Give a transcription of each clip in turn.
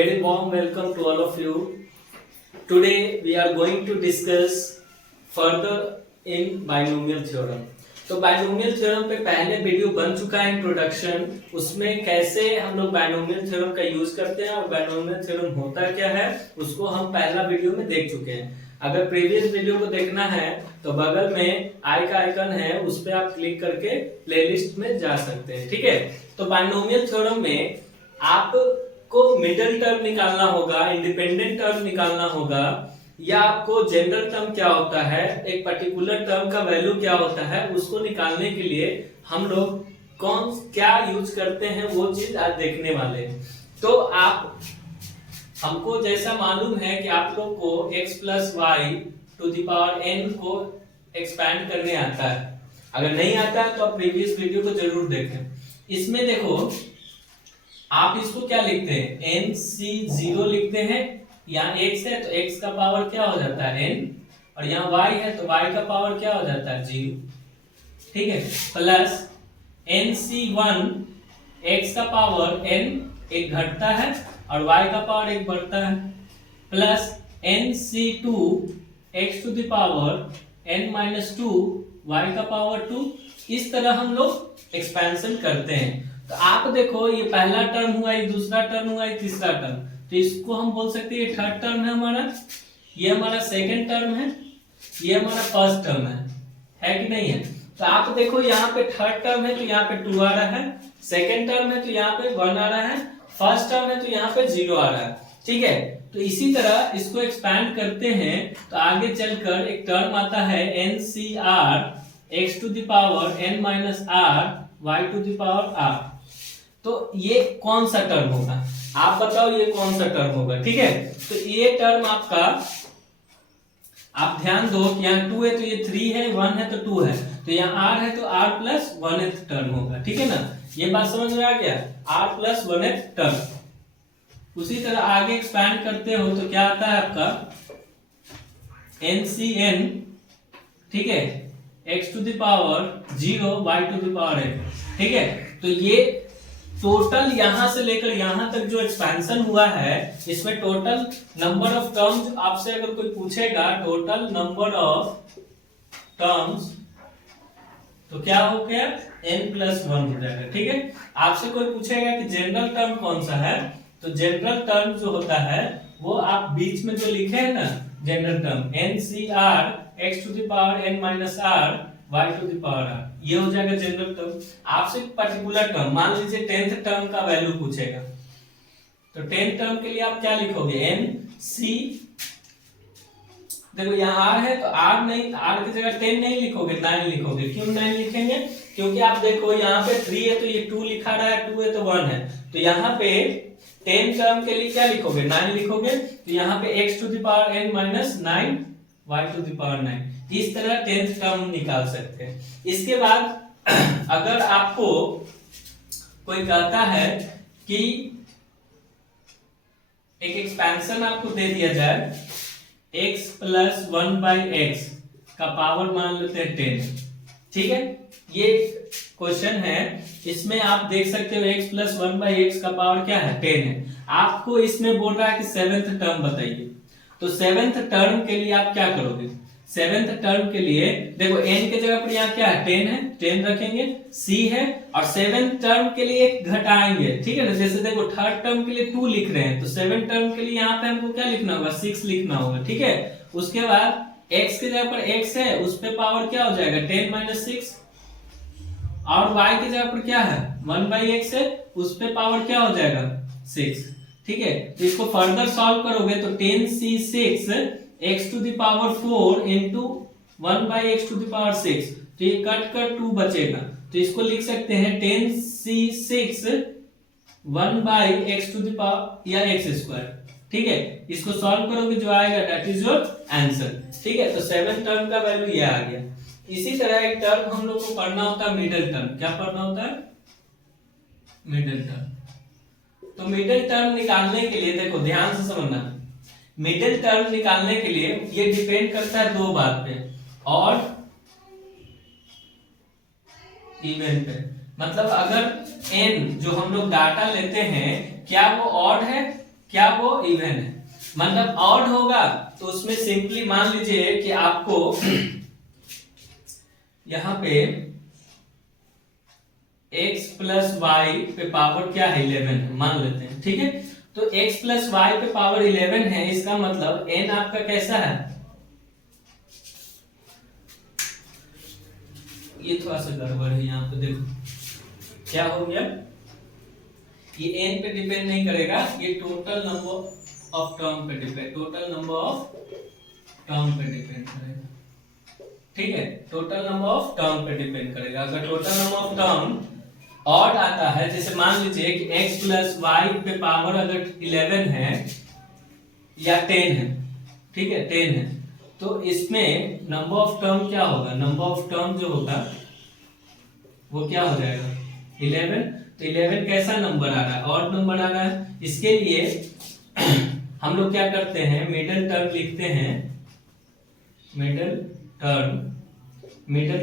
very warm welcome to all of you. Today we are going to discuss further in binomial theorem. तो binomial theorem पे पहले video बन चुका है introduction, उसमें कैसे हम लोग बायनोमियल थ्योरम का यूज करते हैं और बायनोमियल थ्योरम होता क्या है उसको हम पहला वीडियो में देख चुके हैं। अगर प्रीवियस वीडियो को देखना है तो बगल में आई का आइकन है, उस पर आप क्लिक करके प्लेलिस्ट में जा सकते हैं। ठीक है, तो बायनोमियल थ्योरम में आपको मिडिल टर्म निकालना होगा, इंडिपेंडेंट टर्म निकालना होगा, या आपको जनरल टर्म क्या होता है, एक पर्टिकुलर टर्म का वैल्यू क्या होता है, उसको निकालने के लिए हम लोग कौन क्या यूज करते हैं वो चीज आज देखने वाले हैं। तो आप हमको जैसा मालूम है कि आप लोग को x plus y to the power n को एक्सपैंड करने आता है। अगर नहीं आता है तो आप प्रीवियस वीडियो को जरूर देखें। इसमें देखो आप इसको क्या लिखते हैं, nc0 लिखते हैं। यहाँ x है तो x का पावर क्या हो जाता है n, और यहाँ y है तो y का पावर क्या हो जाता है 0। ठीक है, प्लस nc1 x का पावर n एक घटता है और y का पावर एक बढ़ता है, plus nc2 x to the power n minus 2 y का पावर 2। इस तरह हम लोग एक्सपेंशन करते हैं। तो आप देखो ये पहला टर्म हुआ, ये दूसरा टर्म हुआ, ये तीसरा टर्म, तो इसको हम बोल सकते हैं ये थर्ड टर्म है हमारा, ये हमारा सेकंड टर्म है, ये हमारा फर्स्ट टर्म है कि नहीं है। तो आप देखो यहाँ पे थर्ड टर्म है तो यहाँ पे 2 आ रहा है, सेकंड टर्म है तो यहाँ पे 1 आ रहा है, फर्स्ट टर्म है तो यहाँ पे 0 आ रहा है। ठीक है, तो इसी तरह इसको एक्सपैंड करते हैं तो आगे चलकर एक टर्म आता है NCR x to the power n minus r y to the power r। तो ये कौन सा टर्म होगा, आप बताओ ये कौन सा टर्म होगा। ठीक है, तो ये टर्म आपका, आप ध्यान दो कि यहाँ 2 है तो ये 3 है, 1 है तो 2 है, तो यहाँ r है तो r प्लस 1th टर्म होगा। ठीक है ना, ये बात समझ में आ गया, r प्लस 1th टर्म। उसी तरह आगे एक्सपैंड करते हो तो क्या आता है आपका NCN, ठीक है, x to the power 0 y to the power n। ठीक है, तो ये टोटल यहां से लेकर यहां तक जो एक्सपेंशन हुआ है, इसमें टोटल नंबर ऑफ टर्म्स आपसे अगर कोई पूछेगा, टोटल नंबर ऑफ टर्म्स तो क्या हो गया n+1 हो जाएगा। ठीक है, आपसे कोई पूछेगा कि जनरल टर्म कौन सा है, तो जनरल टर्म जो होता है वो आप बीच में जो लिखे हैं ना general term NCR x to the power n minus r y to the power r, ये हो जाएगा जनरल टर्म। आपसे पर्टिकुलर टर्म, मान लीजिए 10th टर्म का वैल्यू पूछेगा, तो 10th टर्म के लिए आप क्या लिखोगे NC, देखो यहाँ r है तो r नहीं, r की जगह 10 नहीं लिखोगे, 9 लिखोगे। क्यों 9 लिखेंगे, क्योंकि आप देखो यहाँ पे 3 है तो ये 2 लिखा रहा है, 2 है तो 1 है, तो यहाँ पे 10 टर्म के लिए क्या लिखोगे 9 लिखोगे, तो यहाँ पे x to the power n minus 9 y to the power 9। इस तरह 10th टर्म निकाल सकते हैं। इसके बाद अगर आपको कोई कहता है कि एक एक्सपेंशन आपको दे दिया जाए x प्लस 1/x का पावर मान लेते हैं 10। ठीक है, ये क्वेश्चन है, इसमें आप देख सकते हो x प्लस 1/x का पावर क्या है 10 है। आपको इसमें बोल रहा है कि 7th टर्म बताइए, तो 7th टर्म के लिए आप क्या करोगे, 7th टर्म के लिए देखो n के जगह पर यहाँ क्या है 10 है, 10 रखेंगे, c है, और 7th टर्म के लिए घटाएंगे। ठीक है ना, जैसे देखो थर्ड टर्म के लिए 2 लिख रहे हैं तो 7th टर्म के लिए यहाँ पे हमको क्या लिखना होगा 6 लिखना होगा। ठीक है, उसके बाद x के जगह पर x है, उस पे पावर क्या हो जाएगा 10 माइनस 6, और y की जगह पर क्या है 1/x है, उस पे पावर क्या हो जाएगा 6। ठीक है, तो इसको फर्दर सॉल्व करोगे तो 10c6 x to the power 4 into 1/x to the power 6, तो ये कट कर 2 बचेगा, तो इसको लिख सकते हैं 10c6 1/x to the power या x स्क्वायर। ठीक है, इसको सॉल्व करोगे जो आएगा दैट इज योर आंसर। ठीक है, तो 7th टर्म का वैल्यू ये आ गया। इसी तरह एक टर्म हम लोग को पढ़ना होता है मिडिल टर्म। क्या पढ़ना होता है मिडिल टर्म। तो मिडिल टर्म निकालने के लिए देखो ध्यान से समझना, मिडिल टर्म निकालने के लिए ये डिपेंड करता है 2 बात पे, और इवन पे। मतलब अगर n जो हम लोग डाटा लेते हैं क्या वो ऑड है क्या वो इवन है। मतलब ऑड होगा तो उसमें सिंपली मान लीजिए कि आपको यहां पे x प्लस वाई पे पावर क्या है 11 है मान लेते हैं, ठीक है। तो x प्लस वाई पे पावर 11 है, इसका मतलब n आपका कैसा है, ये थोड़ा सा गड़बड़ है यहाँ पे देखो क्या हो गया, ये n पे डिपेंड नहीं करेगा, ये टोटल नंबर ऑफ टर्म पे depend, total number of term पे डिपेंड करेगा, ठीक है। टोटल नंबर ऑफ टर्म पे डिपेंड करेगा। अगर total number of term odd आता है, जैसे मान लीजिए कि x प्लस वाई पे पावर अगर 11 है या 10 है, ठीक है 10 है, तो इसमें नंबर ऑफ टर्म क्या होगा, नंबर ऑफ टर्म जो होगा वो क्या हो जाएगा 11। तो 11 कैसा नंबर आ रहा है, ऑड नंबर आ रहा है। इसके लिए हम लोग क्या करते हैं, मिडिल टर्म लिखते हैं, मिडिल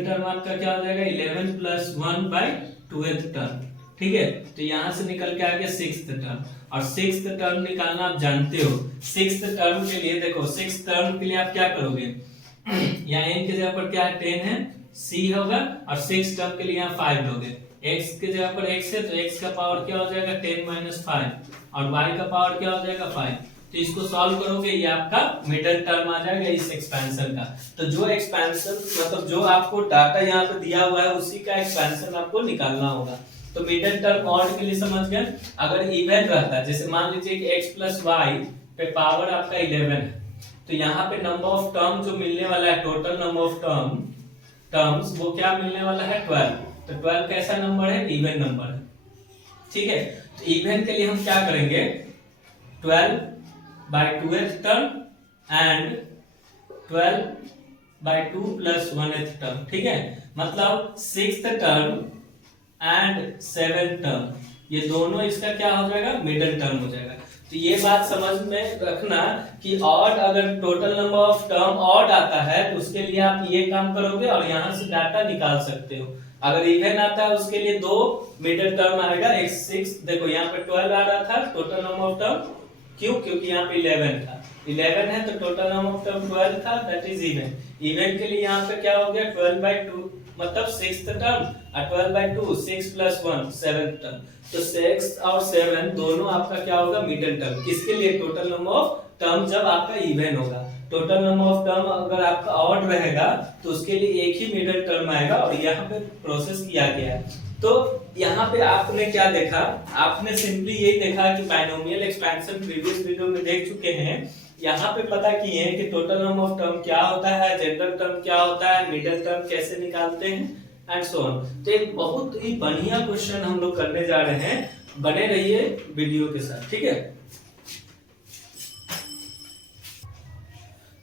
टर्म आपका क्या हो जाएगा 11 प्लस 1 बाई 12th टर्म, ठीक है। तो यहां से निकल के आ गया 6th टर्म, और 6th टर्म निकालना आप जानते हो। 6th टर्म के लिए देखो, 6th टर्म के लिए आप क्या करोगे, यहाँ n की जगह पर क्या है 10 है, c होगा, और 6th टर्म के लिए यहाँ 5 लोगे, x की जगह पर x है तो x का पावर क्या हो जाएगा 10 माइनस 5, और y का पावर क्या हो जाएगा 5। तो इसको सॉल्व करोगे, ये आपका मिडिल टर्म आ जाएगा इस एक्सपेंशन का। तो जो एक्सपेंशन मतलब जो आपको डाटा यहाँ पे दिया हुआ है उसी का एक्सपेंशन आपको निकालना होगा। तो मिडिल टर्म ऑड के लिए समझ गए। अगर इवन रहता है, जैसे मान लीजिए कि x प्लस वाई पे पावर आपका 11 है, तो यहाँ पे नंबर ऑफ टर्म जो मिलने वाला है, टोटल नंबर ऑफ टर्म्स वो क्या मिलने वाला है 12। तो 12 कैसा नंबर है, इवन नंबर है, ठीक है। तो इवन के लिए हम क्या करेंगे, 12 by 2th term and 12 by 2 plus 1th term, ठीक है। मतलब 6th term and 7th term, ये दोनों इसका क्या हो जाएगा, मिडिल टर्म हो जाएगा। तो ये बात समझ में रखना कि ऑड, अगर total number of term odd आता है तो उसके लिए आप ये काम करोगे और यहाँ से डाटा निकाल सकते हो। अगर इवन आता है उसके लिए दो मिडिल टर्म आएगा, एक 6, देखो यहाँ पे 12 आ रहा था टोटल नंबर ऑफ टर्म, क्यों, क्योंकि यहाँ पे 11 था, 11 है तो टोटल नंबर ऑफ टर्म 12 था, दैट इज इवन। इवन के लिए यहाँ पे क्या हो गया 12 by 2 मतलब 6th टर्म, और 12 by 2 6 plus 1 7th टर्म। तो 6 और 7 दोनों आपका क्या होगा, मिडिल टर्म। किसके लिए, टोटल नंबर ऑफ टर्म जब आपका इवन होगा। टोटल नंबर ऑफ टर्म अगर आपका ऑड रहेगा तो उसके लिए एक ही मिडिल टर्म आएगा, और यहाँ पे प्रोसेस किया गया है। तो यहाँ पे आपने क्या देखा, आपने सिंपली यही देखा कि बायनोमियल एक्सपेंशन प्रीवियस वीडियो में देख चुके हैं। यहाँ पे पता किए हैं कि टोटल नंबर ऑफ टर्म क्या होता है, जनरल टर्म क्या होता है, मिडिल टर्म कैसे निकालते हैं एंड सो ऑन। तो एक बहुत ही बढ़िया क्वेश्चन हम लोग करने जा रहे हैं, बने रहिए वीडियो के साथ, ठीक है।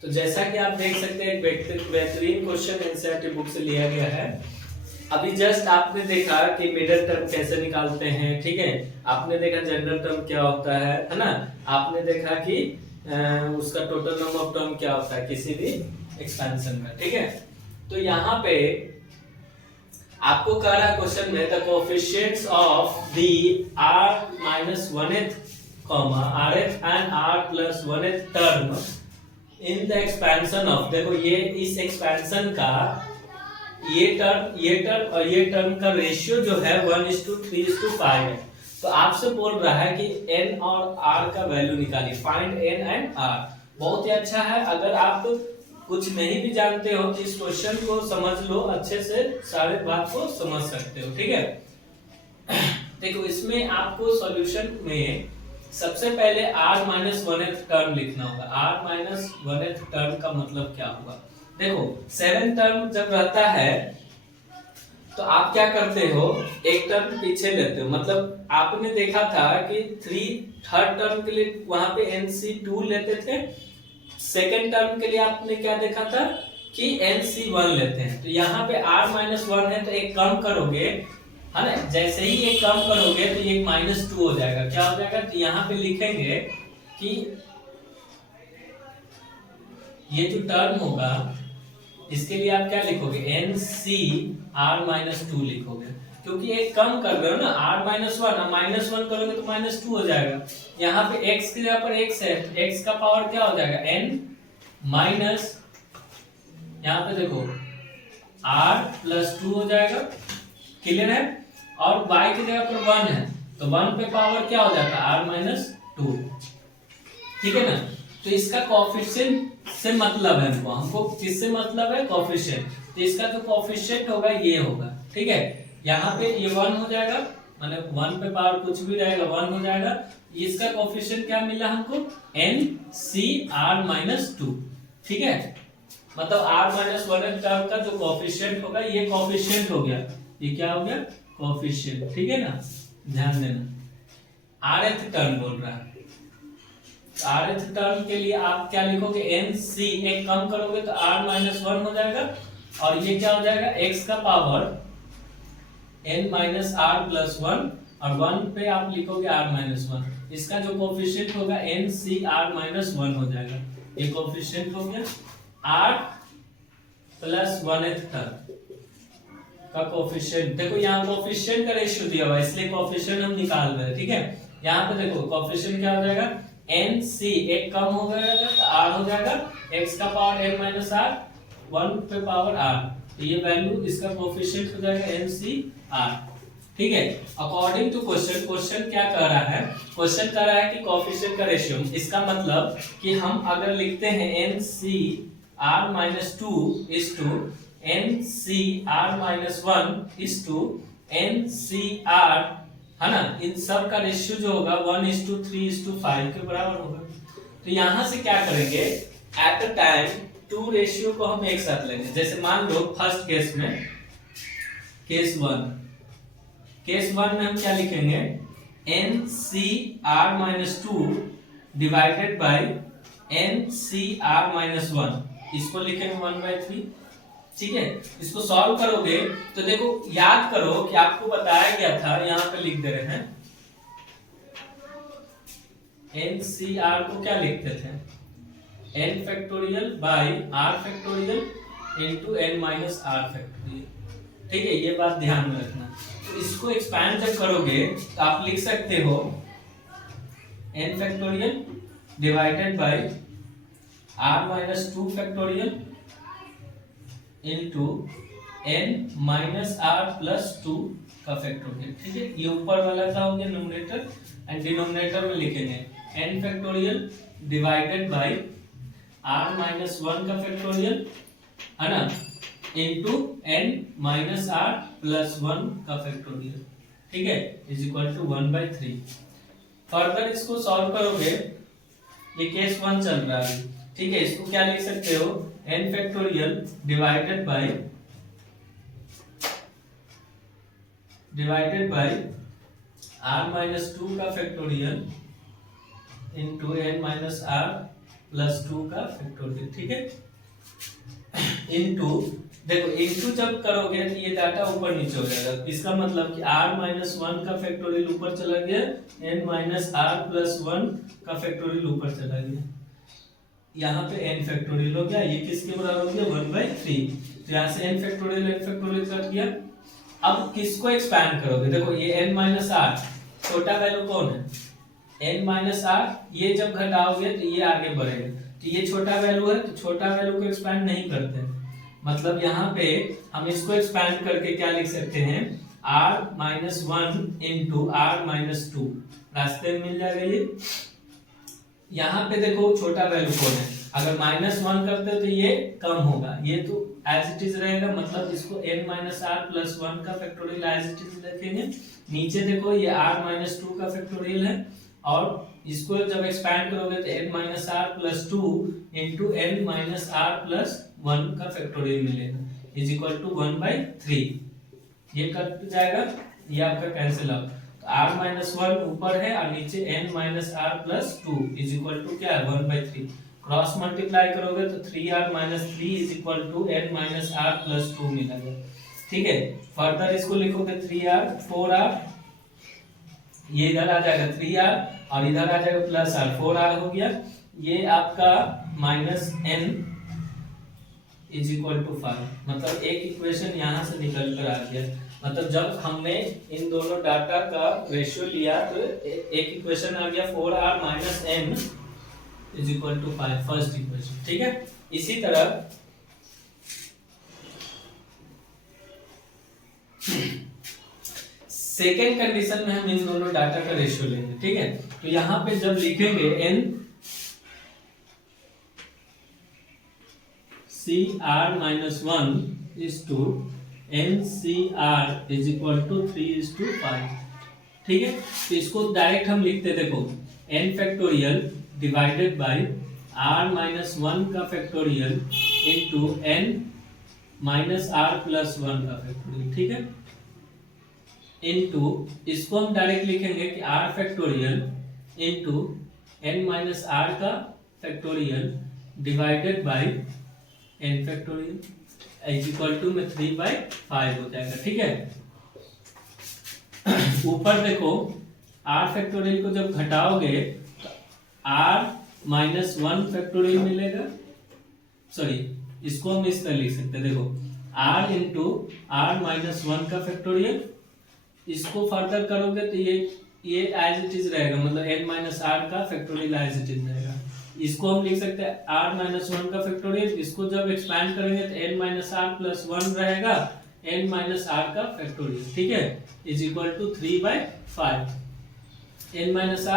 तो जैसा कि आप देख सकते हैं एक बेहतरीन क्वेश्चन एनसीईआरटी बुक से लिया गया है। अभी जस्ट आपने देखा कि मिडिल टर्म कैसे निकालते हैं, ठीक है। आपने देखा जनरल टर्म क्या होता है ना। आपने देखा कि उसका टोटल नंबर ऑफ टर्म क्या होता है किसी भी एक्सपेंशन का, ठीक है। तो यहाँ पे आपको कह रहा है क्वेश्चन में, the coefficients of the r minus 1th, rth and r plus 1th term in the expansion of, देखो ये इस एक्सपेंशन का ये टर्म और ये टर्म का रेशियो जो है 1:3:5 है। तो आपसे बोल रहा है कि n और r का वैल्यू निकालिए, फाइंड n एंड r। बहुत ही अच्छा है, अगर आप कुछ नहीं भी जानते हो तो इस क्वेश्चन को समझ लो, अच्छे से सारे बात को समझ सकते हो, ठीक है। देखो इसमें आपको सॉल्यूशन में सबसे पहले r minus 1th टर्म लिखना होगा। r minus 1th टर्म का मतलब क्या होगा, देखो 7 टर्म जब रहता है तो आप क्या करते हो, एक टर्म पीछे लेते हो। मतलब आपने देखा था कि थर्ड टर्म के लिए वहां पे NC2 लेते थे, सेकेंड टर्म के लिए आपने क्या देखा था कि NC1 लेते हैं। तो यहाँ पे r minus 1 है तो एक कम करोगे, है ना। जैसे ही एक कम करोगे तो ये -2 हो जाएगा, क्या हो जाएगा। तो यहाँ पे लिखेंगे कि ये जो टर्म होगा इसके लिए आप क्या लिखोगे, NC r -2 लिखोगे। क्योंकि एक कम कर रहे हो ना, r माइनस वन, अब माइनस वन करोगे तो माइनस टू हो जाएगा। यहाँ पे x की जगह पर x है, x का पावर क्या हो जाएगा n माइनस, यहाँ पे देखो r प्लस टू हो जाएगा, क्लियर है। और y की जगह पर वन है तो वन पे पावर क्या हो जाता है r माइनस टू, ठीक है ना। तो इसका कोएफिशिएंट से मतलब है हमको किससे मतलब है, कोएफिशिएंट। तो इसका जो कोएफिशिएंट होगा ये होगा, ठीक है। यहाँ पे ये वन हो जाएगा, मतलब वन पे पावर कुछ भी रहेगा वन हो जाएगा। इसका कोएफिशिएंट क्या मिला हमको, n c r minus to, ठीक है। मतलब r माइनस वन टर्म का जो कोएफिशिएंट होगा ये कोएफिशिएंट हो गया, ये क्या हो गया, कोएफिशिएंट, ठीक है ना। ध्यान देना rth टर्म बोल रहा है, rth टर्म के लिए आप क्या लिखोगे, n c, एक कम करोगे तो r माइनस वन हो जाएगा, और ये क्या हो जाएगा, x का power n minus r plus one, और वन पे आप लिखोगे r माइनस वन। इसका जो कोएफिशिएंट होगा n c r minus one हो जाएगा, ये कोएफिशिएंट हो गया। r प्लस वन टर्म का कोएफिशिएंट, देखो यहाँ कोएफिशिएंट का रेशियो दिया हुआ है इसलिए कोएफिशिएंट हम निकाल रहे हैं, ठीक है। यहाँ पे देखो कोएफिशिएंट क्या हो जाएगा, n c, एक कम हो गया तो r हो जाएगा, x का power n minus r, one पे पावर r, तो ये वैल्यू इसका कोएफिशिएंट हो जाएगा n c r, ठीक है। अकॉर्डिंग टू क्वेश्चन, क्वेश्चन क्या कह रहा है, क्वेश्चन कह रहा है कि कोएफिशिएंट का रेशियो, इसका मतलब कि हम अगर लिखते हैं n c r minus two is to n c r minus one is to n c r, है ना, इन सब का रेशियो जो होगा 1:3:5 के बराबर होगा। तो यहां से क्या करेंगे, at a time two ratio को हम एक साथ लेंगे। जैसे मान लो फर्स्ट केस में, केस वन में हम क्या लिखेंगे, n c r minus two divided by n c r minus one, इसको लिखेंगे 1/3, ठीक है। इसको सॉल्व करोगे तो देखो, याद करो कि आपको बताया गया था, यहां पे लिख दे रहे हैं, n c r को क्या लिखते थे, n factorial by r factorial into n minus r factorial, ठीक है। ये बात ध्यान में रखना। तो इसको एक्सपैंड जब करोगे तो आप लिख सकते हो n factorial divided by r minus two factorial into n minus r plus two का फैक्टोरियल, ठीक है। ये ऊपर वाला क्या हो गया, न्यूमरेटर, एंड डिनोमिनेटर में लिखेंगे n factorial divided by r minus one का फैक्टोरियल, है ना, into n minus r plus one का फैक्टोरियल, ठीक है, इज इक्वल टू 1/3। फर्दर इसको सॉल्व करोगे, ये केस वन चल रहा है, ठीक है। इसको क्या लिख सकते हो, n factorial divided by r minus two का factorial into n minus r plus two का फैक्टोरियल, ठीक है। इनटू, देखो इनटू जब करोगे तो ये डाटा ऊपर नीचे हो जाएगा, इसका मतलब कि r माइनस वन का फैक्टोरियल ऊपर चला गया, n minus r plus one का फैक्टोरियल ऊपर चला गया, यहाँ पे n फैक्टोरियल हो गया, ये किसके बराबर हो गया, 1/3। तो यहाँ से n फैक्टोरियल कट गया। अब किसको एक्सपैंड करोगे, देखो ये n माइनस r, छोटा वैल्यू कौन है, n माइनस r, ये जब घटाओगे तो ये आगे बढ़ेगा, तो ये छोटा वैल्यू है, तो छोटा वैल्यू को एक्सपैंड नहीं करते, मतलब यहाँ पे हम इसको एक्सपैंड करके क्या लिख सकते हैं, r minus one into r minus to, रास्ते में मिल जाएगा ये। यहाँ पे देखो छोटा वैल्यू कौन है, अगर माइनस वन करते तो ये कम होगा, ये तो एज इट इज रहेगा, मतलब इसको n minus r plus one का फैक्टोरियल एज इट इज लिखेंगे। नीचे देखो ये r माइनस टू का फैक्टोरियल है, और इसको जब एक्सपैंड करोगे तो n minus r plus two into n minus r plus one का फैक्टोरियल मिलेगा, इज इक्वल टू 1/3। ये कट जाएगा, ये आपका कैंसिल आउट, तो r माइनस वन ऊपर है और नीचे n minus r plus two is equal to क्या है, 1/3। क्रॉस मल्टीप्लाई करोगे तो 3r minus three is equal to n minus r plus two मिलेगा, ठीक है। फर्दर इसको लिखोगे 3r 4r, ये इधर आ जाएगा 3r और इधर आ जाएगा प्लस r, 4r हो गया, ये आपका minus n is equal to 5, मतलब एक इक्वेशन यहाँ से निकल कर आ गया। मतलब जब हमने इन दोनों डाटा का रेशियो लिया तो एक इक्वेशन आ गया 4r minus n is equal to 5, first equation. ठीक है, इसी तरह सेकेंड कंडीशन में हम इन दोनों डाटा का रेशियो लेंगे। ठीक है, तो यहां पे जब लिखेंगे n CR minus 1 is to NCR is equal to 3:5। ठीक है, तो इसको डायरेक्ट हम लिखते देखो n factorial divided bye r minus 1 का factorial into n minus r plus 1 का फैक्टोरियल। ठीक है, इंटू इसको हम डायरेक्ट लिखेंगे कि r factorial into n minus r का factorial divided by n factorial is equal to में 3/5 हो जाएगा। ठीक है, ऊपर देखो r फैक्टोरियल को जब घटाओगे तो r माइनस 1 फैक्टोरियल मिलेगा। सॉरी, इसको हम इस तरह लिख सकते हैं, देखो r इंटू r माइनस 1 का फैक्टोरियल, इसको फर्दर करोगे तो ये एज इट इज रहेगा, मतलब n माइनस r का फैक्टोरियल एज इट इज रहेगा। इसको हम लिख सकते हैं r माइनस 1 का फैक्टोरियल, इसको जब एक्सपैंड करेंगे तो n माइनस r प्लस 1 रहेगा, n माइनस r का फैक्टोरियल। ठीक है, is equal to 3/5। n minus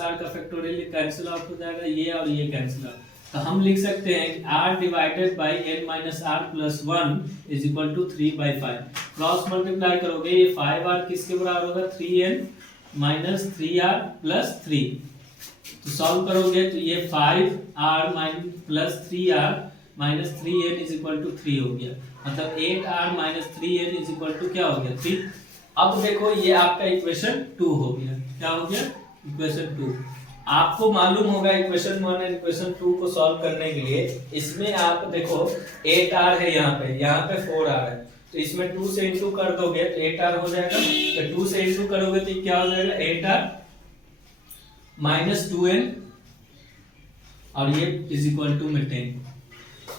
r का फैक्टोरियल कैंसिल आउट हो जाएगा, ये और ये कैंसिल आउट, तो हम लिख सकते हैं r divided by n minus r plus 1 is equal to 3/5। Cross multiply करोगे ये 5r किसके बराबर होगा, 3n माइनस 3r प्लस 3। तो सॉल्व करोगे तो ये 5r minus plus 3r minus 3n is equal to 3 हो गया, मतलब 8r minus 3n is equal to क्या हो गया, 3। अब देखो ये आपका इक्वेशन 2 हो गया। क्या हो गया, इक्वेशन 2। आपको मालूम होगा इक्वेशन 1 और इक्वेशन 2 को सॉल्व करने के लिए इसमें आप देखो 8r है, यहाँ पे 4r है, तो इसमें 2 से इंटू कर दोगे तो 8r हो जाएगा। तो 2 से इंटू करोगे तो क्या हो जाएगा, 8r माइनस 2n और ये इज इक्वल टू में 10।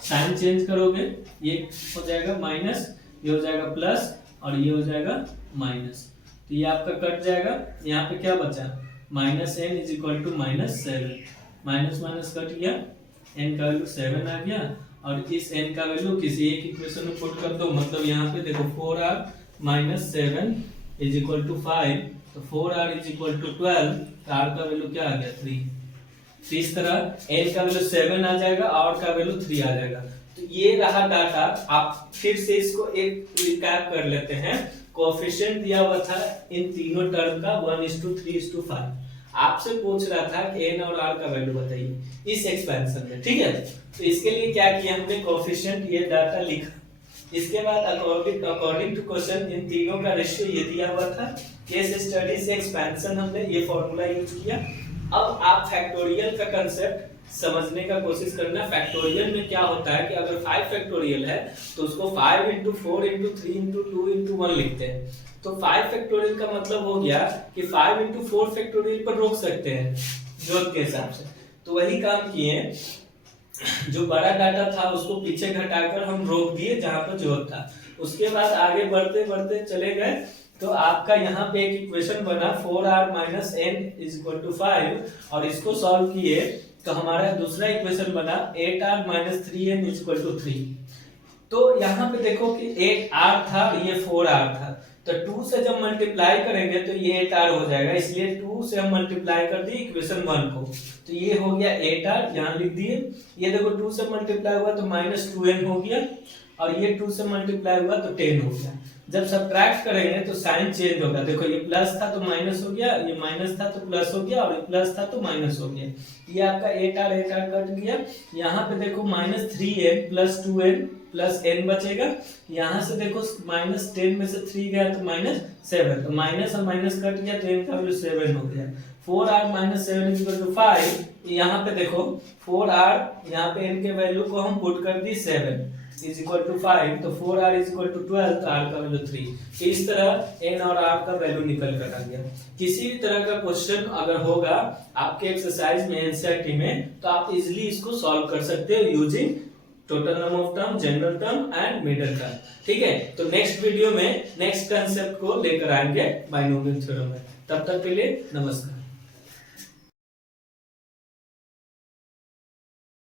साइन चेंज करोगे ये हो जाएगा माइनस, ये हो जाएगा प्लस और ये हो जाएगा माइनस, तो ये आपका कट जाएगा। यहाँ पे क्या बचा, minus n is equal to minus 7, minus minus cut गया, n का वैल्यू 7 आ गया और इस n का वैल्यू किसी एक इक्वेशन में पुट कर दो, मतलब यहाँ पे देखो 4r minus 7 is equal to 5, तो 4r इज इक्वल टू 12, तो r का वैल्यू क्या आ गया, 3। तो इस तरह n का वैल्यू 7 आ जाएगा और का वैल्यू 3 आ जाएगा। तो ये रहा डाटा। आप फिर से इसको एक रिकैप कर लेते हैं। कोएफिशिएंट दिया हुआ था इन तीनों टर्म का 1:3:5। आपसे पूछ रहा था कि n और r का वैल्यू बताइए इस एक्सपेंशन में। ठीक है, तो इसके लिए क्या किया हमने, कोएफिशिएंट ये डाटा लिखा, इसके बाद अकॉर्डिंग टू क्वेश्चन इन तीनों का रेशियो ये दिया हुआ था। केस स्टडी से एक्सपेंशन हमने ये फॉर्मूला यूज किया। अब आप फैक्टोरियल का कांसेप्ट समझने का कोशिश करना। फैक्टोरियल में क्या होता है कि अगर 5 फैक्टोरियल है तो उसको 5 into 4 into 3 into 2 into 1 लिखते हैं। तो 5 फैक्टोरियल का मतलब हो गया कि 5 into 4 फैक्टोरियल पर रोक सकते हैं जरूरत के हिसाब से। तो वही काम किए, जो बड़ा डाटा था उसको पीछे घटाकर हम रोक दिए जहां पर जरूरत था। उसके बाद आगे बढ़ते बढ़ते चले गए तो आपका यहाँ पे एक इक्वेशन बना 4r minus n is equal to 5 और इसको सॉल्व किए तो हमारा दूसरा इक्वेशन बना 8r minus 3n is equal to 3। तो यहाँ पे देखो कि 8r था, ये 4r था, तो 2 से जब मल्टीप्लाई करेंगे तो ये 8r हो जाएगा, इसलिए 2 से हम मल्टीप्लाई कर दिए इक्वेशन 1 को, तो ये हो गया 8r, यहाँ लिख दिए। ये देखो 2 से मल्टीप्लाई हुआ तो माइनस 2n हो गया और ये 2 से मल्टीप्लाई हुआ तो 10 हो गया। जब सब्ट्रैक्ट करेंगे तो साइन चेंज होगा। देखो ये प्लस था तो माइनस हो गया, ये माइनस था तो प्लस हो गया और ये प्लस था तो माइनस हो गया। ये आपका 8r कट गया। यहाँ पे देखो minus 3n plus 2n plus n बचेगा। यहाँ से देखो माइनस 10 में से 3 गया तो माइनस 7, तो माइनस और माइनस कट गया तो n का वैल्यू 7 हो गया। 4r minus 7 is equal to 5। यहाँ पे देखो 4r, यहाँ पे n के वैल्यू को हम पुट कर दी 7 इज इक्वल टू 5, तो 4r इज इक्वल टू 12, तो r का वैल्यू 3। तो इस तरह n और r का वैल्यू निकल कर आ गया। किसी भी तरह का क्वेश्चन अगर होगा आपके एक्सरसाइज में एनसीईआरटी में तो आप इजीली इसको सॉल्व कर सकते हो using total number of term, general term and middle term. ठीक है, तो नेक्स्ट वीडियो में नेक्स्ट कंसेप्ट को लेकर आएंगे बाइनोमियल थ्योरम में। तब तक के लिए नमस्कार।